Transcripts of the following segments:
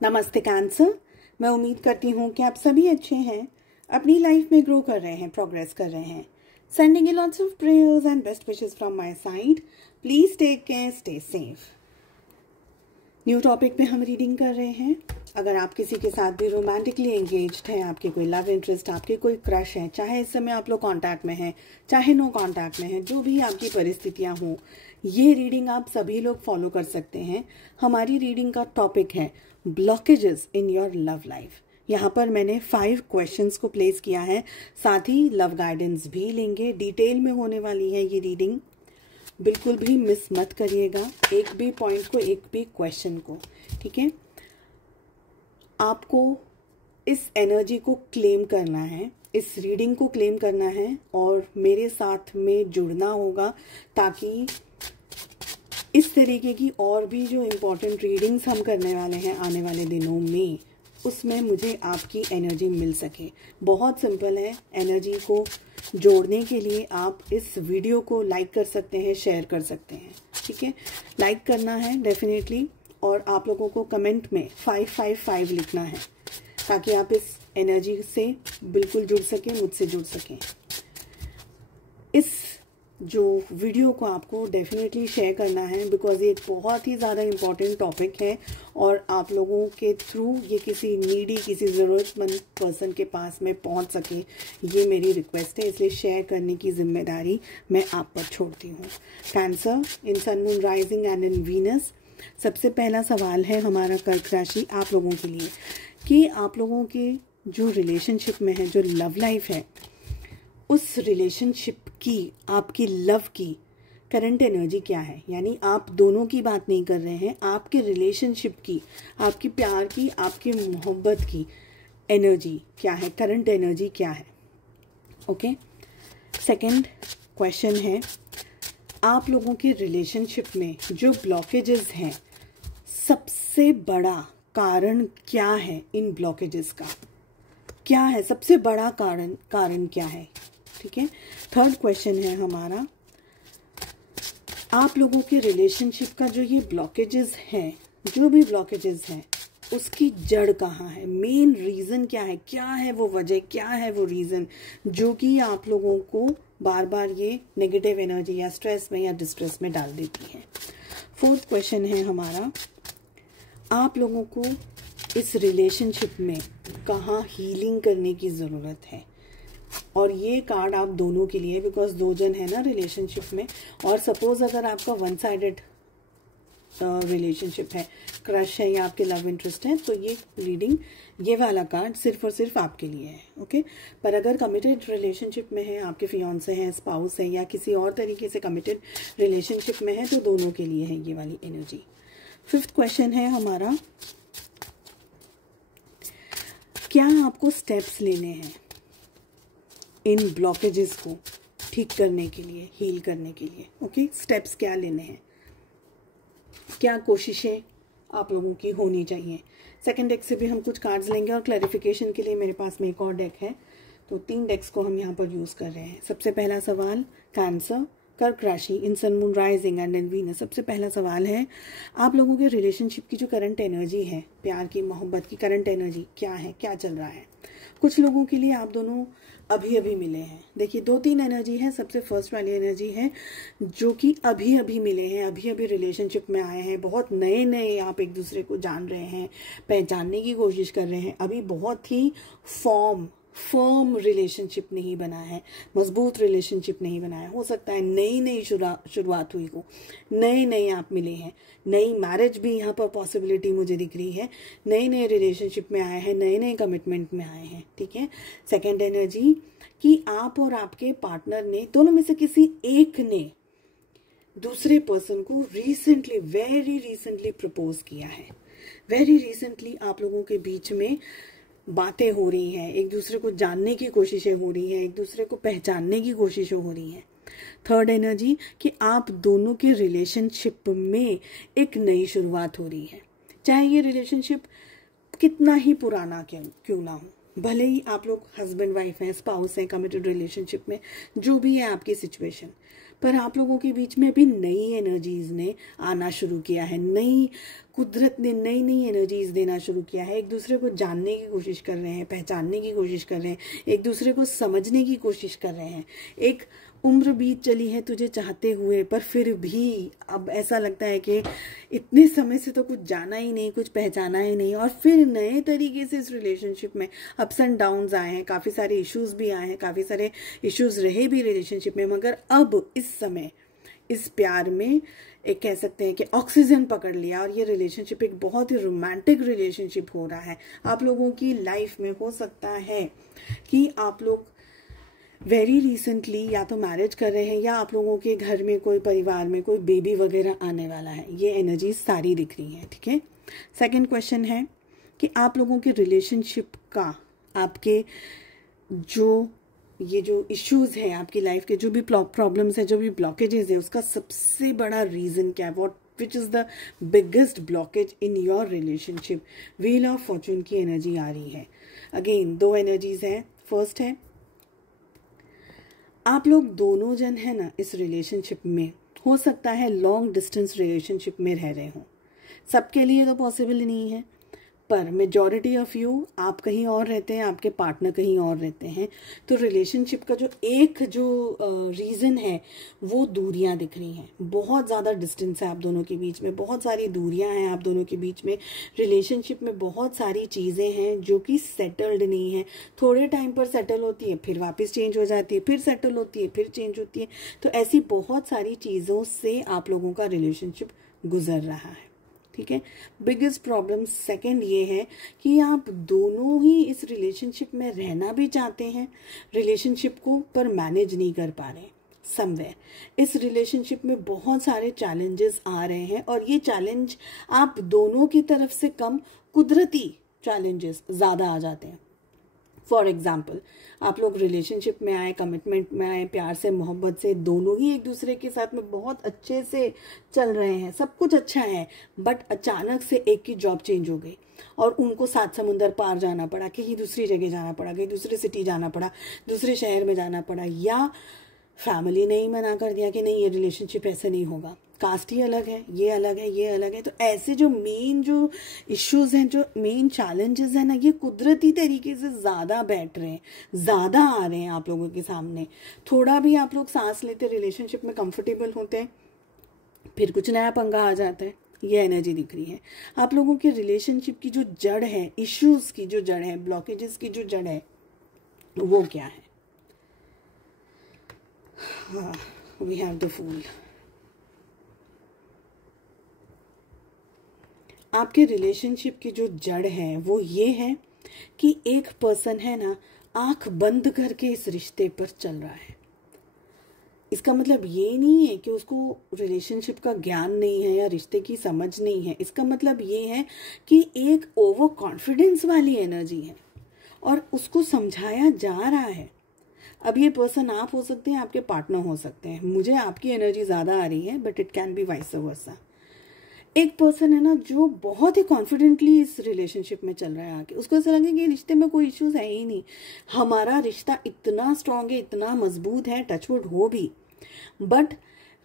नमस्ते कैंसर। मैं उम्मीद करती हूँ कि आप सभी अच्छे हैं, अपनी लाइफ में ग्रो कर रहे हैं, प्रोग्रेस कर रहे हैं। Sending you lots of prayers and best wishes from my side. Please take care, stay safe. New topic पे हम रीडिंग कर रहे हैं। अगर आप किसी के साथ भी रोमांटिकली एंगेज्ड हैं, आपके कोई लव इंटरेस्ट, आपके कोई क्रश है, चाहे इस समय आप लोग कांटेक्ट में हैं, चाहे नो कांटेक्ट में हैं, जो भी आपकी परिस्थितियां हों, ये रीडिंग आप सभी लोग फॉलो कर सकते हैं। हमारी रीडिंग का टॉपिक है blockages in your love life. यहाँ पर मैंने 5 क्वेश्चंस को प्लेस किया है, साथ ही लव गाइडेंस भी लेंगे। डिटेल में होने वाली है ये रीडिंग, बिल्कुल भी मिस मत करिएगा, एक भी पॉइंट को, एक भी क्वेश्चन को, ठीक है। आपको इस एनर्जी को क्लेम करना है, इस रीडिंग को क्लेम करना है और मेरे साथ में जुड़ना होगा, ताकि इस तरीके की और भी जो इम्पोर्टेंट रीडिंग्स हम करने वाले हैं आने वाले दिनों में, उसमें मुझे आपकी एनर्जी मिल सके। बहुत सिंपल है। एनर्जी को जोड़ने के लिए आप इस वीडियो को लाइक कर सकते हैं, शेयर कर सकते हैं, ठीक है। लाइक करना है डेफिनेटली, और आप लोगों को कमेंट में 555 लिखना है, ताकि आप इस एनर्जी से बिल्कुल जुड़ सकें, मुझसे जुड़ सकें। इस जो वीडियो को आपको डेफिनेटली शेयर करना है, बिकॉज ये एक बहुत ही ज़्यादा इम्पॉर्टेंट टॉपिक है और आप लोगों के थ्रू ये किसी नीडी, किसी ज़रूरतमंद पर्सन के पास में पहुंच सके, ये मेरी रिक्वेस्ट है। इसलिए शेयर करने की जिम्मेदारी मैं आप पर छोड़ती हूँ। Cancer in sun, moon, rising and in Venus. सबसे पहला सवाल है हमारा कर्क राशि आप लोगों के लिए, कि आप लोगों के जो रिलेशनशिप में है, जो लव लाइफ है, उस रिलेशनशिप की, आपकी लव की करंट एनर्जी क्या है। यानी आप दोनों की बात नहीं कर रहे हैं, आपके रिलेशनशिप की, आपकी प्यार की, आपकी मोहब्बत की एनर्जी क्या है, करंट एनर्जी क्या है। ओके। सेकंड क्वेश्चन है, आप लोगों के रिलेशनशिप में जो ब्लॉकेजेस हैं, सबसे बड़ा कारण क्या है इन ब्लॉकेजेस का, क्या है सबसे बड़ा कारण क्या है, ठीक है। थर्ड क्वेश्चन है हमारा, आप लोगों के रिलेशनशिप का जो ये ब्लॉकेजेस हैं, जो भी ब्लॉकेजेस हैं, उसकी जड़ कहाँ है, मेन रीज़न क्या है वो वजह, क्या है वो रीज़न जो कि आप लोगों को बार बार ये नेगेटिव एनर्जी या स्ट्रेस में या डिस्ट्रेस में डाल देती है। फोर्थ क्वेश्चन है हमारा, आप लोगों को इस रिलेशनशिप में कहाँ हीलिंग करने की ज़रूरत है। और ये कार्ड आप दोनों के लिए, बिकॉज 2 जन है ना रिलेशनशिप में, और सपोज अगर आपका वन साइडेड रिलेशनशिप है, क्रश है या आपके लव इंटरेस्ट है, तो ये रीडिंग, ये वाला कार्ड सिर्फ और सिर्फ आपके लिए है। ओके। पर अगर कमिटेड रिलेशनशिप में है, आपके फियांसे हैं, स्पाउस है, या किसी और तरीके से कमिटेड रिलेशनशिप में है, तो दोनों के लिए है ये वाली एनर्जी। फिफ्थ क्वेश्चन है हमारा, क्या आपको स्टेप्स लेने हैं इन ब्लॉकेजेस को ठीक करने के लिए, हील करने के लिए। ओके। स्टेप्स क्या लेने हैं, क्या कोशिशें आप लोगों की होनी चाहिए। सेकंड डेक से भी हम कुछ कार्ड्स लेंगे, और क्लैरिफिकेशन के लिए मेरे पास में एक और डेक है, तो 3 डेक्स को हम यहाँ पर यूज़ कर रहे हैं। सबसे पहला सवाल, कैंसर, कर्क राशि in sun, moon, rising and in Venus. सबसे पहला सवाल है, आप लोगों के रिलेशनशिप की जो करंट एनर्जी है, प्यार की, मोहब्बत की करंट एनर्जी क्या है, क्या चल रहा है। कुछ लोगों के लिए आप दोनों अभी अभी मिले हैं। देखिए 2-3 एनर्जी है। सबसे फर्स्ट वाली एनर्जी है जो कि अभी अभी मिले हैं, अभी अभी रिलेशनशिप में आए हैं, बहुत नए नए आप एक दूसरे को जान रहे हैं, पहचानने की कोशिश कर रहे हैं, अभी बहुत ही फर्म रिलेशनशिप नहीं बना है, मजबूत रिलेशनशिप नहीं बना है। हो सकता है नई नई शुरुआत हुई हो, नए नए आप मिले हैं, नई मैरिज भी यहाँ पर पॉसिबिलिटी मुझे दिख रही है, नए नए रिलेशनशिप में आए हैं, नए नए कमिटमेंट में आए हैं, ठीक है। सेकेंड एनर्जी कि आप और आपके पार्टनर ने, दोनों में से किसी एक ने दूसरे पर्सन को रिसेंटली, वेरी रिसेंटली प्रपोज किया है। वेरी रिसेंटली आप लोगों के बीच में बातें हो रही हैं, एक दूसरे को जानने की कोशिशें हो रही हैं, एक दूसरे को पहचानने की कोशिशें हो रही हैं। थर्ड एनर्जी कि आप दोनों के रिलेशनशिप में एक नई शुरुआत हो रही है, चाहे ये रिलेशनशिप कितना ही पुराना क्यों ना हो, भले ही आप लोग हस्बैंड वाइफ हैं, स्पाउस हैं, कमिटेड रिलेशनशिप में, जो भी है आपकी सिचुएशन, पर आप लोगों के बीच में भी नई एनर्जीज ने आना शुरू किया है, नई कुदरत ने नई नई एनर्जीज देना शुरू किया है। एक दूसरे को जानने की कोशिश कर रहे हैं, पहचानने की कोशिश कर रहे हैं, एक दूसरे को समझने की कोशिश कर रहे हैं। एक उम्र बीत चली है तुझे चाहते हुए, पर फिर भी अब ऐसा लगता है कि इतने समय से तो कुछ जाना ही नहीं, कुछ पहचाना ही नहीं, और फिर नए तरीके से इस रिलेशनशिप में अप्स एंड डाउन्स आए हैं, काफ़ी सारे इश्यूज भी आए हैं, काफ़ी सारे इश्यूज रहे भी रिलेशनशिप में, मगर अब इस समय इस प्यार में एक कह सकते हैं कि ऑक्सीजन पकड़ लिया और ये रिलेशनशिप एक बहुत ही रोमांटिक रिलेशनशिप हो रहा है। आप लोगों की लाइफ में हो सकता है कि आप लोग वेरी रिसेंटली या तो मैरिज कर रहे हैं, या आप लोगों के घर में कोई परिवार में कोई बेबी वगैरह आने वाला है। ये एनर्जी सारी दिख रही है, ठीक है। सेकंड क्वेश्चन है कि आप लोगों के रिलेशनशिप का, आपके ये जो इश्यूज हैं आपकी लाइफ के, जो भी प्रॉब्लम्स है, जो भी ब्लॉकेजेस है, उसका सबसे बड़ा रीजन क्या है? Which is the biggest blockage in your relationship? Wheel of Fortune की एनर्जी आ रही है। अगेन 2 एनर्जीज है। फर्स्ट है आप लोग दोनों जन है ना इस रिलेशनशिप में, हो सकता है लॉन्ग डिस्टेंस रिलेशनशिप में रह रहे हो। सबके लिए तो पॉसिबल नहीं है, पर मेजॉरिटी ऑफ यू, आप कहीं और रहते हैं, आपके पार्टनर कहीं और रहते हैं, तो रिलेशनशिप का जो रीज़न है वो दूरियां दिख रही हैं। बहुत ज़्यादा डिस्टेंस है आप दोनों के बीच में, बहुत सारी दूरियां हैं आप दोनों के बीच में। रिलेशनशिप में बहुत सारी चीज़ें हैं जो कि सेटल्ड नहीं है। थोड़े टाइम पर सेटल होती है, फिर वापस चेंज हो जाती है, फिर सेटल होती है, फिर चेंज होती है। तो ऐसी बहुत सारी चीज़ों से आप लोगों का रिलेशनशिप गुजर रहा है, ठीक है। बिगेस्ट प्रॉब्लम सेकंड ये है कि आप दोनों ही इस रिलेशनशिप में रहना भी चाहते हैं, रिलेशनशिप को पर मैनेज नहीं कर पा रहे। समवेयर इस रिलेशनशिप में बहुत सारे चैलेंजेस आ रहे हैं, और ये चैलेंज आप दोनों की तरफ से कम, कुदरती चैलेंजेस ज़्यादा आ जाते हैं। फॉर एग्जाम्पल, आप लोग रिलेशनशिप में आए, कमिटमेंट में आए, प्यार से मोहब्बत से, दोनों ही एक दूसरे के साथ में बहुत अच्छे से चल रहे हैं, सब कुछ अच्छा है, बट अचानक से एक की जॉब चेंज हो गई और उनको 7 समुंदर पार जाना पड़ा, कहीं दूसरी जगह जाना पड़ा, कहीं दूसरी सिटी जाना पड़ा, दूसरे शहर में जाना पड़ा, या फैमिली ने ही मना कर दिया कि नहीं ये रिलेशनशिप ऐसे नहीं होगा, कास्ट ही अलग है, ये अलग है, ये अलग है। तो ऐसे जो इश्यूज हैं, जो मेन चैलेंजेस हैं ना, ये कुदरती तरीके से ज़्यादा बैठ रहे हैं, ज़्यादा आ रहे हैं आप लोगों के सामने। थोड़ा भी आप लोग सांस लेते, रिलेशनशिप में कंफर्टेबल होते हैं, फिर कुछ नया पंगा आ जाता है। ये एनर्जी दिख रही है। आप लोगों के रिलेशनशिप की जो जड़ है, इश्यूज की जो जड़ है, ब्लॉकेजेस की जो जड़ है, वो क्या है? We have the fool. आपके रिलेशनशिप की जो जड़ है वो ये है कि एक पर्सन है ना, आंख बंद करके इस रिश्ते पर चल रहा है। इसका मतलब ये नहीं है कि उसको रिलेशनशिप का ज्ञान नहीं है या रिश्ते की समझ नहीं है। इसका मतलब ये है कि एक ओवर कॉन्फिडेंस वाली एनर्जी है और उसको समझाया जा रहा है। अब ये पर्सन आप हो सकते हैं, आपके पार्टनर हो सकते हैं। मुझे आपकी एनर्जी ज़्यादा आ रही है, but it can be vice versa. एक पर्सन है ना जो बहुत ही कॉन्फिडेंटली इस रिलेशनशिप में चल रहा है आके, उसको ऐसा लगे कि रिश्ते में कोई इश्यूज है ही नहीं, हमारा रिश्ता इतना स्ट्रांग है, इतना मजबूत है, टचवुड हो भी, बट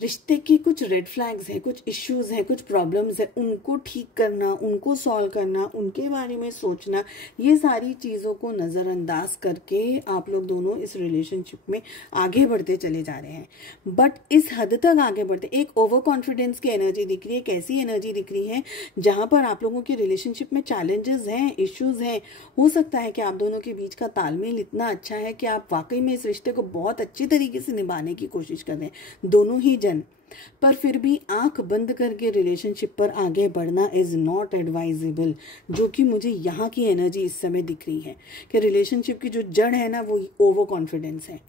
रिश्ते की कुछ रेड फ्लैग्स हैं, कुछ इश्यूज हैं, कुछ प्रॉब्लम्स हैं, उनको ठीक करना, उनको सॉल्व करना, उनके बारे में सोचना, ये सारी चीज़ों को नज़रअंदाज करके आप लोग दोनों इस रिलेशनशिप में आगे बढ़ते चले जा रहे हैं। बट इस हद तक आगे बढ़ते, एक ओवर कॉन्फिडेंस की एनर्जी दिख रही है। कैसी एनर्जी दिख रही है? जहाँ पर आप लोगों के रिलेशनशिप में चैलेंजेस हैं, इश्यूज हैं। हो सकता है कि आप दोनों के बीच का तालमेल इतना अच्छा है कि आप वाकई में इस रिश्ते को बहुत अच्छी तरीके से निभाने की कोशिश कर रहे हैं दोनों ही जन, पर फिर भी आंख बंद करके रिलेशनशिप पर आगे बढ़ना इज नॉट एडवाइजेबल। जो कि मुझे यहाँ की एनर्जी इस समय दिख रही है कि रिलेशनशिप की जो जड़ है ना, वो ओवर कॉन्फिडेंस है।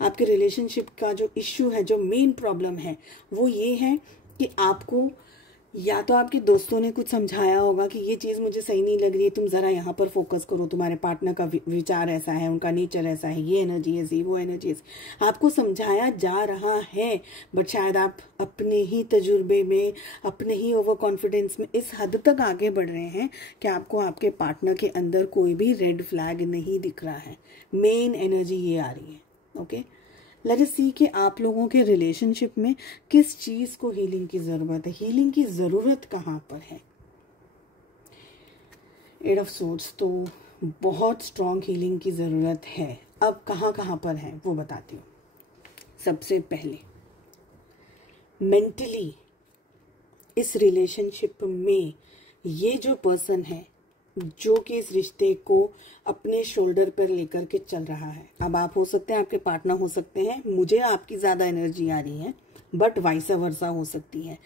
आपके रिलेशनशिप का जो इश्यू है, जो मेन प्रॉब्लम है, वो ये है कि आपको या तो आपके दोस्तों ने कुछ समझाया होगा कि ये चीज़ मुझे सही नहीं लग रही है, तुम ज़रा यहाँ पर फोकस करो, तुम्हारे पार्टनर का विचार ऐसा है, उनका नेचर ऐसा है, ये एनर्जी ऐसी, वो एनर्जी ऐसी, आपको समझाया जा रहा है। बट शायद आप अपने ही तजुर्बे में, अपने ही ओवर कॉन्फिडेंस में इस हद तक आगे बढ़ रहे हैं कि आपको आपके पार्टनर के अंदर कोई भी रेड फ्लैग नहीं दिख रहा है। मेन एनर्जी ये आ रही है। ओके, लेट अस सी कि आप लोगों के रिलेशनशिप में किस चीज को हीलिंग की जरूरत है, हीलिंग की जरूरत कहाँ पर है। एट ऑफ सोर्ड्स, तो बहुत स्ट्रॉन्ग हीलिंग की ज़रूरत है। अब कहाँ कहाँ पर है वो बताती हूँ। सबसे पहले मेंटली इस रिलेशनशिप में ये जो पर्सन है जो कि इस रिश्ते को अपने शोल्डर पर लेकर के चल रहा है, अब आप हो सकते हैं, आपके पार्टनर हो सकते हैं, मुझे आपकी ज़्यादा एनर्जी आ रही है बट वाइस वर्सा हो सकती है।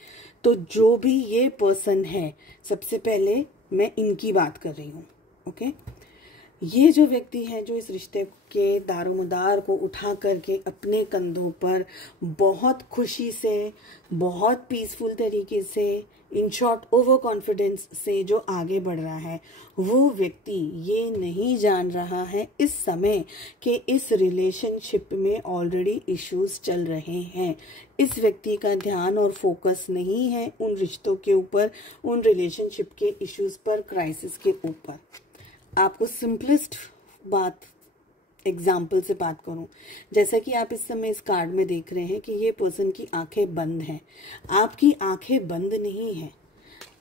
तो जो भी ये पर्सन है, सबसे पहले मैं इनकी बात कर रही हूँ। ओके, ये जो व्यक्ति है जो इस रिश्ते के दारोमदार को उठा करके अपने कंधों पर बहुत खुशी से, बहुत पीसफुल तरीके से, इन शॉर्ट ओवर कॉन्फिडेंस से जो आगे बढ़ रहा है, वो व्यक्ति ये नहीं जान रहा है इस समय कि इस रिलेशनशिप में ऑलरेडी इश्यूज चल रहे हैं। इस व्यक्ति का ध्यान और फोकस नहीं है उन रिश्तों के ऊपर, उन रिलेशनशिप के इश्यूज पर, क्राइसिस के ऊपर। आपको सिंपलेस्ट बात एग्जाम्पल से बात करूं, जैसा कि आप इस समय इस कार्ड में देख रहे हैं कि ये पर्सन की आंखें बंद हैं। आपकी आंखें बंद नहीं हैं,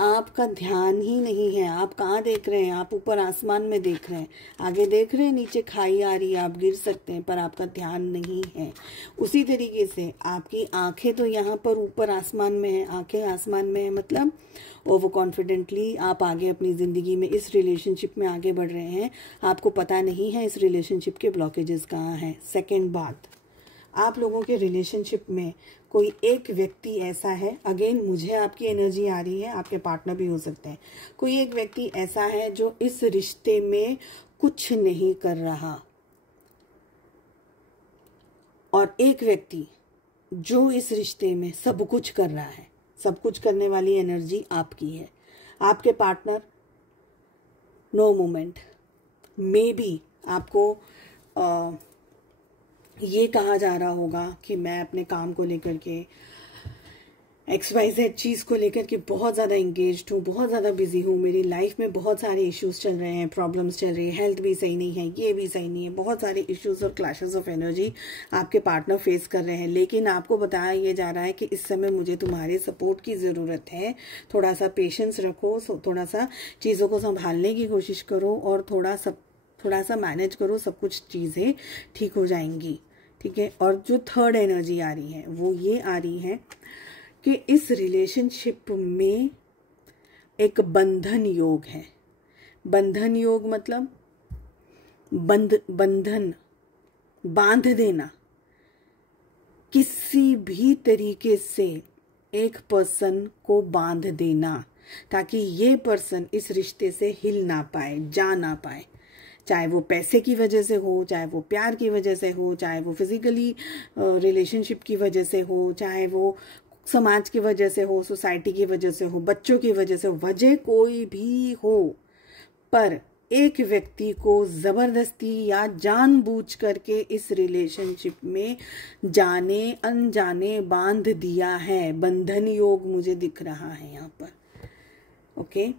आपका ध्यान ही नहीं है। आप कहाँ देख रहे हैं? आप ऊपर आसमान में देख रहे हैं, आगे देख रहे हैं, नीचे खाई आ रही है, आप गिर सकते हैं, पर आपका ध्यान नहीं है। उसी तरीके से आपकी आंखें तो यहाँ पर ऊपर आसमान में है, आंखें आसमान में है, मतलब ओवर कॉन्फिडेंटली आप आगे अपनी ज़िंदगी में इस रिलेशनशिप में आगे बढ़ रहे हैं। आपको पता नहीं है इस रिलेशनशिप के ब्लॉकेजेस कहाँ हैं। सेकेंड बात, आप लोगों के रिलेशनशिप में कोई एक व्यक्ति ऐसा है, अगेन मुझे आपकी एनर्जी आ रही है, आपके पार्टनर भी हो सकते हैं, कोई एक व्यक्ति ऐसा है जो इस रिश्ते में कुछ नहीं कर रहा, और एक व्यक्ति जो इस रिश्ते में सब कुछ कर रहा है। सब कुछ करने वाली एनर्जी आपकी है। आपके पार्टनर नो मोमेंट में भी आपको ये कहा जा रहा होगा कि मैं अपने काम को लेकर के XYZ चीज़ को लेकर के बहुत ज़्यादा इंगेज्ड हूँ, बहुत ज़्यादा बिजी हूँ, मेरी लाइफ में बहुत सारे इश्यूज चल रहे हैं, प्रॉब्लम्स चल रही है, हेल्थ भी सही नहीं है, ये भी सही नहीं है, बहुत सारे इश्यूज और क्लैशेस ऑफ एनर्जी आपके पार्टनर फेस कर रहे हैं। लेकिन आपको बताया ये जा रहा है कि इस समय मुझे तुम्हारे सपोर्ट की ज़रूरत है, थोड़ा सा पेशेंस रखो, थोड़ा सा चीज़ों को संभालने की कोशिश करो और थोड़ा सा मैनेज करो, सब कुछ चीज़ें ठीक हो जाएंगी। ठीक है। और जो थर्ड एनर्जी आ रही है वो ये आ रही है कि इस रिलेशनशिप में एक बंधन योग है। बंधन योग मतलब बंधन, बांध देना, किसी भी तरीके से एक पर्सन को बांध देना ताकि ये पर्सन इस रिश्ते से हिल ना पाए, जा ना पाए। चाहे वो पैसे की वजह से हो, चाहे वो प्यार की वजह से हो, चाहे वो फिजिकली रिलेशनशिप की वजह से हो, चाहे वो समाज की वजह से हो, सोसाइटी की वजह से हो, बच्चों की वजह से हो, वजह कोई भी हो, पर एक व्यक्ति को जबरदस्ती या जानबूझ करके इस रिलेशनशिप में जाने अनजाने बांध दिया है। बंधन योग मुझे दिख रहा है यहाँ पर। ओके,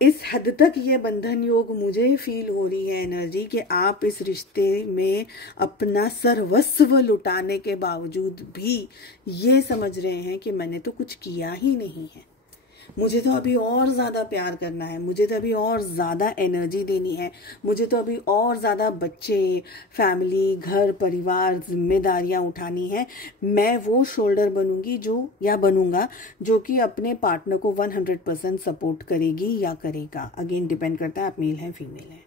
इस हद तक ये बंधन योग मुझे फील हो रही है एनर्जी कि आप इस रिश्ते में अपना सर्वस्व लुटाने के बावजूद भी ये समझ रहे हैं कि मैंने तो कुछ किया ही नहीं है, मुझे तो अभी और ज़्यादा प्यार करना है, मुझे तो अभी और ज़्यादा एनर्जी देनी है, मुझे तो अभी और ज़्यादा बच्चे, फैमिली, घर परिवार, जिम्मेदारियां उठानी है। मैं वो शोल्डर बनूंगी या बनूंगा जो कि अपने पार्टनर को 100% सपोर्ट करेगी या करेगा। अगेन डिपेंड करता है आप मेल हैं फीमेल हैं।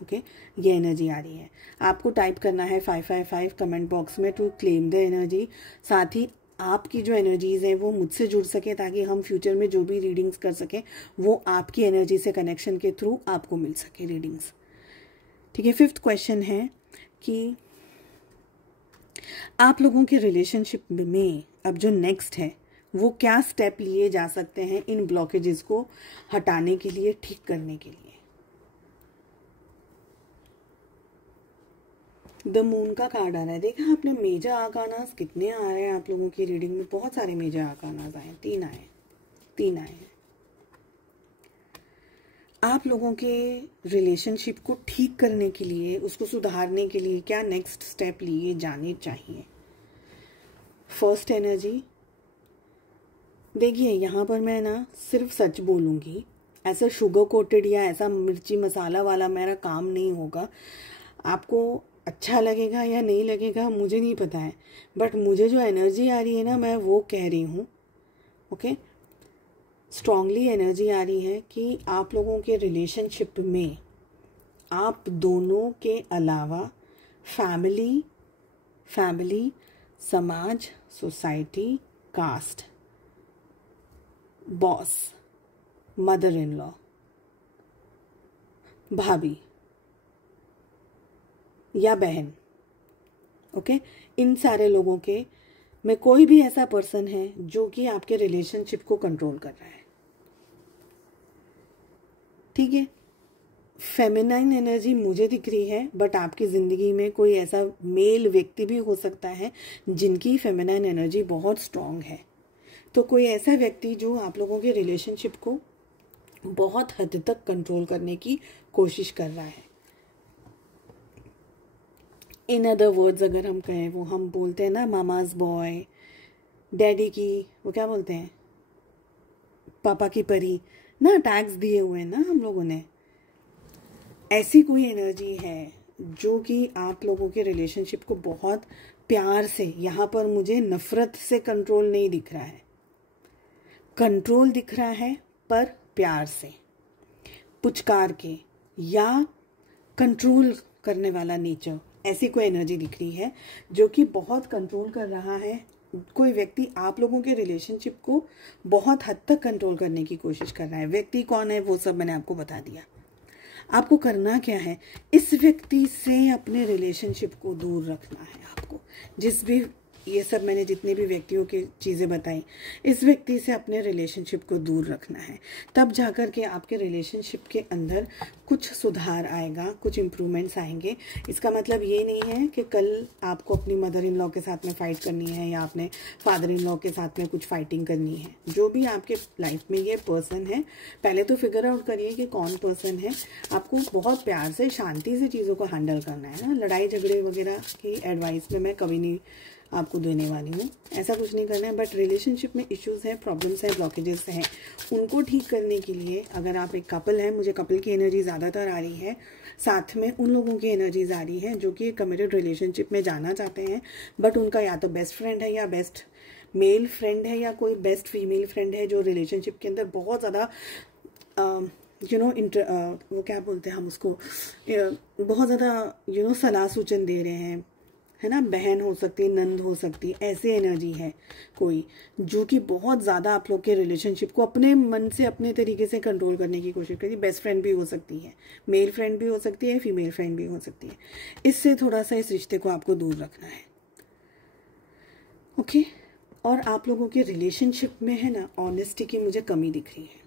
ओके, ये एनर्जी आ रही है। आपको टाइप करना है 555 कमेंट बॉक्स में टू क्लेम द एनर्जी। साथ ही आपकी जो एनर्जीज हैं वो मुझसे जुड़ सके ताकि हम फ्यूचर में जो भी रीडिंग्स कर सकें वो आपकी एनर्जी से कनेक्शन के थ्रू आपको मिल सके रीडिंग्स। ठीक है। 5th क्वेश्चन है कि आप लोगों के रिलेशनशिप में अब जो नेक्स्ट है वो क्या स्टेप लिए जा सकते हैं इन ब्लॉकेजेस को हटाने के लिए, ठीक करने के लिए। द मून का कार्ड आ रहा है। देखा आपने मेजर आर्कानास कितने आ रहे हैं आप लोगों की रीडिंग में? बहुत सारे मेजर आर्कानास आए, 3 आए हैं। आप लोगों के रिलेशनशिप को ठीक करने के लिए, उसको सुधारने के लिए क्या नेक्स्ट स्टेप लिए जाने चाहिए। फर्स्ट एनर्जी, देखिए यहाँ पर मैं ना सिर्फ सच बोलूँगी, ऐसा शुगर कोटेड या ऐसा मिर्ची मसाला वाला मेरा काम नहीं होगा। आपको अच्छा लगेगा या नहीं लगेगा मुझे नहीं पता है, बट मुझे जो एनर्जी आ रही है ना, मैं वो कह रही हूँ। ओके, स्ट्रांगली एनर्जी आ रही है कि आप लोगों के रिलेशनशिप में आप दोनों के अलावा फैमिली, समाज, society, caste, boss, mother in law, भाभी या बहन, ओके, इन सारे लोगों के में कोई भी ऐसा पर्सन है जो कि आपके रिलेशनशिप को कंट्रोल कर रहा है। ठीक है, फेमिनाइन एनर्जी मुझे दिख रही है, बट आपकी ज़िंदगी में कोई ऐसा मेल व्यक्ति भी हो सकता है जिनकी फेमिनाइन एनर्जी बहुत स्ट्रांग है। तो कोई ऐसा व्यक्ति जो आप लोगों के रिलेशनशिप को बहुत हद तक कंट्रोल करने की कोशिश कर रहा है। इन अदर वर्ड्स अगर हम कहें, वो हम बोलते हैं ना मामाज बॉय, डैडी की वो क्या बोलते हैं, पापा की परी ना, टैग्स दिए हुए हैं ना हम लोगों ने। ऐसी कोई एनर्जी है जो कि आप लोगों के रिलेशनशिप को बहुत प्यार से, यहाँ पर मुझे नफरत से कंट्रोल नहीं दिख रहा है, कंट्रोल दिख रहा है पर प्यार से, पुचकार के या कंट्रोल करने वाला नेचर, ऐसी कोई एनर्जी दिख रही है जो कि बहुत कंट्रोल कर रहा है। कोई व्यक्ति आप लोगों के रिलेशनशिप को बहुत हद तक कंट्रोल करने की कोशिश कर रहा है। व्यक्ति कौन है वो सब मैंने आपको बता दिया। आपको करना क्या है, इस व्यक्ति से अपने रिलेशनशिप को दूर रखना है। आपको जिस भी, ये सब मैंने जितने भी व्यक्तियों की चीज़ें बताई, इस व्यक्ति से अपने रिलेशनशिप को दूर रखना है। तब जाकर के आपके रिलेशनशिप के अंदर कुछ सुधार आएगा, कुछ इम्प्रूवमेंट्स आएंगे। इसका मतलब ये नहीं है कि कल आपको अपनी मदर इन लॉ के साथ में फ़ाइट करनी है या अपने फादर इन लॉ के साथ में कुछ फाइटिंग करनी है। जो भी आपके लाइफ में ये पर्सन है, पहले तो फिगर आउट करिए कि कौन पर्सन है। आपको बहुत प्यार से, शांति से चीज़ों को हैंडल करना है ना। लड़ाई झगड़े वगैरह की एडवाइस में मैं कभी नहीं आपको देने वाली हूँ, ऐसा कुछ नहीं करना है। बट रिलेशनशिप में इश्यूज हैं, प्रॉब्लम्स हैं, ब्लॉकेजेस हैं, उनको ठीक करने के लिए अगर आप एक कपल हैं, मुझे कपल की एनर्जी ज़्यादातर आ रही है, साथ में उन लोगों की एनर्जीज आ रही है जो कि एक कमिटेड रिलेशनशिप में जाना चाहते हैं, बट उनका या तो बेस्ट फ्रेंड है या बेस्ट मेल फ्रेंड है या कोई बेस्ट फीमेल फ्रेंड है जो रिलेशनशिप के अंदर बहुत ज़्यादा वो क्या बोलते हैं हम उसको, बहुत ज़्यादा सलाह सूचन दे रहे हैं, है ना। बहन हो सकती है, नंद हो सकती है, ऐसी एनर्जी है कोई जो कि बहुत ज़्यादा आप लोग के रिलेशनशिप को अपने मन से, अपने तरीके से कंट्रोल करने की कोशिश करती है। बेस्ट फ्रेंड भी हो सकती है, मेल फ्रेंड भी हो सकती है, फीमेल फ्रेंड भी हो सकती है। इससे थोड़ा सा इस रिश्ते को आपको दूर रखना है, ओके। और आप लोगों के रिलेशनशिप में है ना, ऑनेस्टी की मुझे कमी दिख रही है।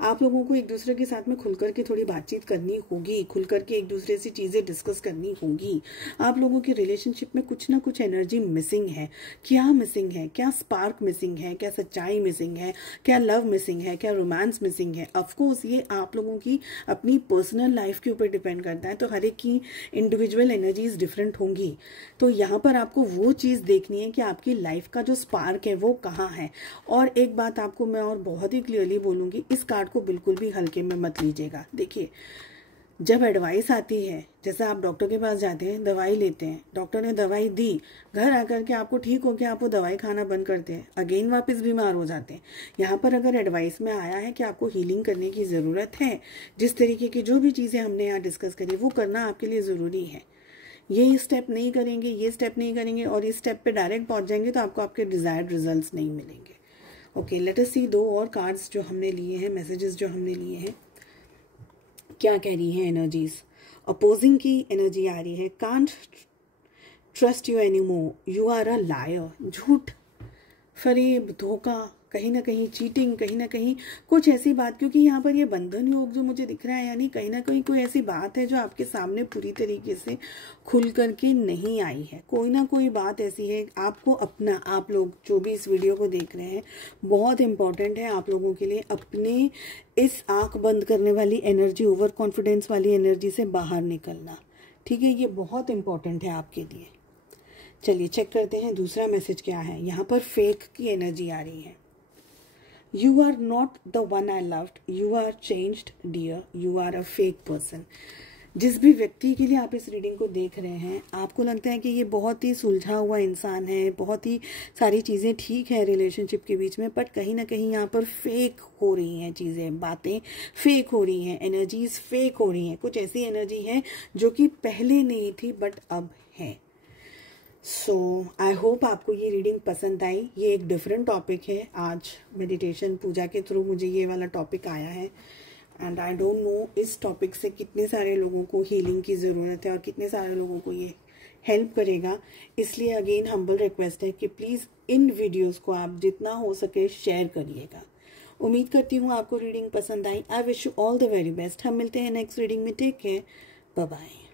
आप लोगों को एक दूसरे के साथ में खुलकर के थोड़ी बातचीत करनी होगी, खुलकर के एक दूसरे से चीज़ें डिस्कस करनी होगी। आप लोगों के रिलेशनशिप में कुछ ना कुछ एनर्जी मिसिंग है। क्या मिसिंग है? क्या स्पार्क मिसिंग है? क्या सच्चाई मिसिंग है? क्या लव मिसिंग है? क्या रोमांस मिसिंग है? ऑफकोर्स ये आप लोगों की अपनी पर्सनल लाइफ के ऊपर डिपेंड करता है, तो हर एक की इंडिविजुअल एनर्जीज डिफरेंट होंगी। तो यहाँ पर आपको वो चीज़ देखनी है कि आपकी लाइफ का जो स्पार्क है वो कहाँ है। और एक बात आपको मैं और बहुत ही क्लियरली बोलूँगी, इस कार्ड को बिल्कुल भी हल्के में मत लीजिएगा। देखिए, जब एडवाइस आती है, जैसे आप डॉक्टर के पास जाते हैं, दवाई लेते हैं, डॉक्टर ने दवाई दी, घर आकर के आपको ठीक हो गया, आप वो दवाई खाना बंद करते हैं, अगेन वापस बीमार हो जाते हैं। यहाँ पर अगर एडवाइस में आया है कि आपको हीलिंग करने की ज़रूरत है, जिस तरीके की जो भी चीज़ें हमने यहाँ डिस्कस करी वो करना आपके लिए ज़रूरी है। ये स्टेप नहीं करेंगे, ये स्टेप नहीं करेंगे और इस स्टेप पे डायरेक्ट पहुँच जाएंगे तो आपको आपके डिज़ायर्ड रिजल्ट्स नहीं मिलेंगे। ओके, लेट अस सी दो और कार्ड्स जो हमने लिए हैं, मैसेजेस जो हमने लिए हैं, क्या कह रही हैं एनर्जीज। अपोजिंग की एनर्जी आ रही है, can't trust you any more, you are a liar, झूठ, फरेब, धोखा, कहीं ना कहीं चीटिंग, कहीं ना कहीं कुछ ऐसी बात, क्योंकि यहाँ पर ये बंधन योग जो मुझे दिख रहा है, यानी कहीं ना कहीं कोई ऐसी बात है जो आपके सामने पूरी तरीके से खुल करके नहीं आई है। कोई ना कोई बात ऐसी है आपको अपना, आप लोग जो भी इस वीडियो को देख रहे हैं, बहुत इंपॉर्टेंट है आप लोगों के लिए अपने इस आंख बंद करने वाली एनर्जी, ओवर कॉन्फिडेंस वाली एनर्जी से बाहर निकलना। ठीक है, ये बहुत इंपॉर्टेंट है आपके लिए। चलिए चेक करते हैं दूसरा मैसेज क्या है। यहाँ पर फेक की एनर्जी आ रही है। You are not the one I loved, you are changed dear, you are a fake person. जिस भी व्यक्ति के लिए आप इस रीडिंग को देख रहे हैं, आपको लगता है कि ये बहुत ही सुलझा हुआ इंसान है, बहुत ही सारी चीज़ें ठीक है रिलेशनशिप के बीच में, बट कहीं ना कहीं यहाँ पर फेक हो रही हैं चीज़ें, बातें फेक हो रही हैं, एनर्जीज फेक हो रही हैं। कुछ ऐसी एनर्जी है जो कि पहले नहीं थी बट अब है। सो आई होप आपको ये रीडिंग पसंद आई। ये एक डिफरेंट टॉपिक है। आज मेडिटेशन पूजा के थ्रू मुझे ये वाला टॉपिक आया है एंड आई डोंट नो इस टॉपिक से कितने सारे लोगों को हीलिंग की ज़रूरत है और कितने सारे लोगों को ये हेल्प करेगा। इसलिए अगेन हम्बल रिक्वेस्ट है कि प्लीज़ इन वीडियोस को आप जितना हो सके शेयर करिएगा। उम्मीद करती हूँ आपको रीडिंग पसंद आई। I wish you all the very best. हम मिलते हैं नेक्स्ट रीडिंग में। Take care, bye bye.